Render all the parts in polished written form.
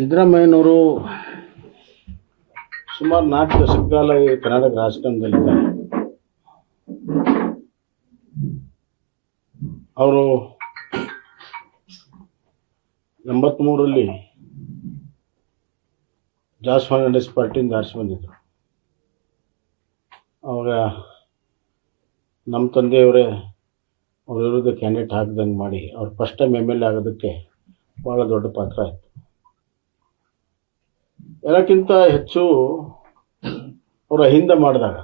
ಸಿದ್ದರಾಮಯ್ಯನವರು ಸುಮಾರು 4 ದಶಕ ಕಾಲ ಈ ಕರ್ನಾಟಕ ರಾಜಕಾರಣದಲ್ಲಿದ್ದಾರೆ. ಅವರು 83ರಲ್ಲಿ ಜಾರ್ಜ್ ಫರ್ನಾಂಡಿಸ್ ಪಾರ್ಟಿಯಿಂದ ಆರಿಸಿ ಬಂದಿದ್ದರು. ಅವಾಗ ನಮ್ಮ ತಂದೆಯವರೇ ಅವ್ರ ವಿರುದ್ಧ ಕ್ಯಾಂಡಿಡೇಟ್ ಹಾಕಿದಂಗೆ ಮಾಡಿ ಅವ್ರು ಫಸ್ಟ್ ಟೈಮ್ MLA ಆಗೋದಕ್ಕೆ ಭಾಳ ದೊಡ್ಡ ಪಾತ್ರ ಆಯಿತು. ಎಲ್ಲಕ್ಕಿಂತ ಹೆಚ್ಚು ಅವರು ಅಹಿಂದ ಮಾಡಿದಾಗ,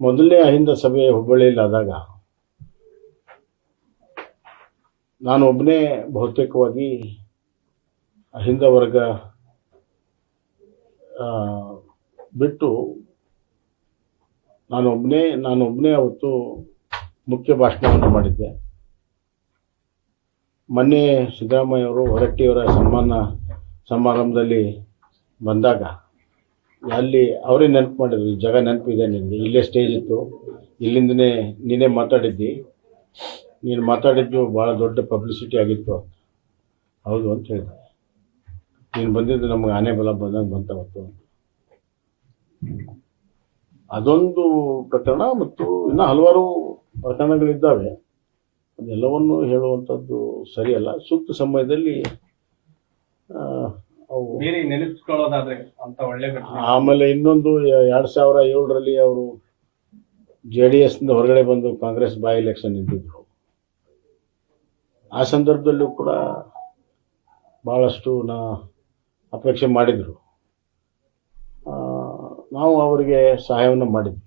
ಮೊದಲನೇ ಅಹಿಂದ ಸಭೆ ಹುಬ್ಬಳ್ಳಿಯಲ್ಲಿ ಆದಾಗ ನಾನು ಒಬ್ಬನೇ ಬಹುತೇಕವಾಗಿ ಅಹಿಂದ ವರ್ಗ ಬಿಟ್ಟು ನಾನೊಬ್ಬನೇ ಅವತ್ತು ಮುಖ್ಯ ಭಾಷಣವನ್ನು ಮಾಡಿದ್ದೆ. ಮೊನ್ನೆ ಸಿದ್ದರಾಮಯ್ಯ ಅವರು ಹೊರಟ್ಟಿಯವರ ಸನ್ಮಾನ ಸಮಾರಂಭದಲ್ಲಿ ಬಂದಾಗ ಅಲ್ಲಿ ಅವರೇ ನೆನಪು ಮಾಡಿದ್ರು, ಈ ಜಾಗ ನೆನಪಿದೆ ನಿನಗೆ, ಇಲ್ಲೇ ಸ್ಟೇಜ್ ಇತ್ತು, ಇಲ್ಲಿಂದನೇ ನೀನೇ ಮಾತಾಡಿದ್ದಿ, ನೀನು ಮಾತಾಡಿದ್ದು ಭಾಳ ದೊಡ್ಡ ಪಬ್ಲಿಸಿಟಿ ಆಗಿತ್ತು. ಹೌದು ಅಂತ ಹೇಳಿದೆ. ನೀನು ಬಂದಿದ್ದು ನಮಗೆ ಆನೆ ಬಲ ಬಂದಂಗೆ ಬಂತವತ್ತು. ಅದೊಂದು ಪ್ರಕರಣ ಮತ್ತು ಇನ್ನೂ ಹಲವಾರು ಪ್ರಕರಣಗಳಿದ್ದಾವೆ. ಅದೆಲ್ಲವನ್ನು ಹೇಳುವಂಥದ್ದು ಸರಿಯಲ್ಲ. ಸೂಕ್ತ ಸಮಯದಲ್ಲಿ ಅವು ನೆನಪಿಸ್ಕೊಳ್ಳೋದಾದ್ರೆ ಅಂತ ಒಳ್ಳೆ. ಆಮೇಲೆ ಇನ್ನೊಂದು 2007ರಲ್ಲಿ ಅವರು JDSನಿಂದ ಹೊರಗಡೆ ಬಂದು ಕಾಂಗ್ರೆಸ್ ಬೈ ಎಲೆಕ್ಷನ್ ನಿಂತಿದ್ರು. ಆ ಸಂದರ್ಭದಲ್ಲೂ ಕೂಡ ಭಾಳಷ್ಟು ಅಪೇಕ್ಷೆ ಮಾಡಿದರು. ನಾವು ಅವರಿಗೆ ಸಹಾಯವನ್ನು ಮಾಡಿದ್ವಿ.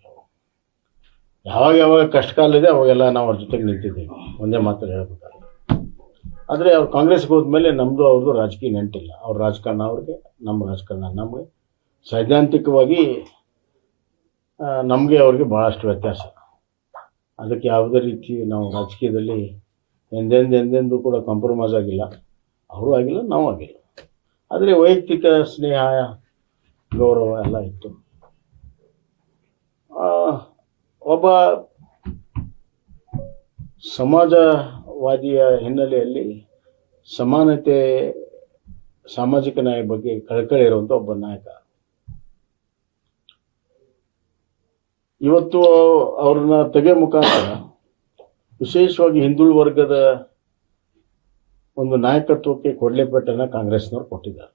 ಯಾವಾಗ ಕಷ್ಟ ಕಾಲ ಇದೆ ಅವಾಗೆಲ್ಲ ನಾವು ಅವ್ರ ಜೊತೆಗೆ ನಿಂತಿದ್ದೀವಿ, ಒಂದೇ ಮಾತಲ್ಲಿ ಹೇಳ್ಬೇಕಾದ್ರೆ. ಆದರೆ ಅವ್ರು ಕಾಂಗ್ರೆಸ್ಗೆ ಹೋದ್ಮೇಲೆ ನಮ್ಮದು ಅವ್ರದ್ದು ರಾಜಕೀಯ ನೆಂಟಿಲ್ಲ. ಅವ್ರ ರಾಜಕಾರಣ ಅವ್ರಿಗೆ, ನಮ್ಮ ರಾಜಕಾರಣ ನಮಗೆ. ಸೈದ್ಧಾಂತಿಕವಾಗಿ ನಮಗೆ ಅವ್ರಿಗೆ ಭಾಳಷ್ಟು ವ್ಯತ್ಯಾಸ. ಅದಕ್ಕೆ ಯಾವುದೇ ರೀತಿ ನಾವು ರಾಜಕೀಯದಲ್ಲಿ ಎಂದೆಂದೂ ಕೂಡ ಕಾಂಪ್ರಮೈಸ್ ಆಗಿಲ್ಲ. ಅವರು ಆಗಿಲ್ಲ, ನಾವು ಆಗಿಲ್ಲ. ಆದರೆ ವೈಯಕ್ತಿಕ ಸ್ನೇಹ, ಗೌರವ ಎಲ್ಲ ಇತ್ತು. ಒಬ್ಬ ಸಮಾಜವಾದಿಯ ಹಿನ್ನೆಲೆಯಲ್ಲಿ ಸಮಾನತೆ, ಸಾಮಾಜಿಕ ನ್ಯಾಯ ಬಗ್ಗೆ ಕಳಕಳಿ ಇರುವಂಥ ಒಬ್ಬ ನಾಯಕ. ಇವತ್ತು ಅವ್ರನ್ನ ತೆಗೆಯೋ ಮುಖಾಂತರ ವಿಶೇಷವಾಗಿ ಹಿಂದುಳಿದ ವರ್ಗದ ಒಂದು ನಾಯಕತ್ವಕ್ಕೆ ಕೊಡ್ಲೇಪಟ್ಟನ್ನ ಕಾಂಗ್ರೆಸ್ನವ್ರು ಕೊಟ್ಟಿದ್ದಾರೆ.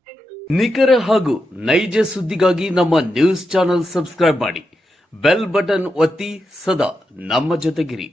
ನಿಖರ ಹಾಗೂ ನೈಜ ಸುದ್ದಿಗಾಗಿ ನಮ್ಮ ನ್ಯೂಸ್ ಚಾನೆಲ್ ಸಬ್ಸ್ಕ್ರೈಬ್ ಮಾಡಿ, ಬೆಲ್ ಬಟನ್ ಒತ್ತಿ, ಸದಾ ನಮ್ಮ ಜೊತೆಗಿರಿ.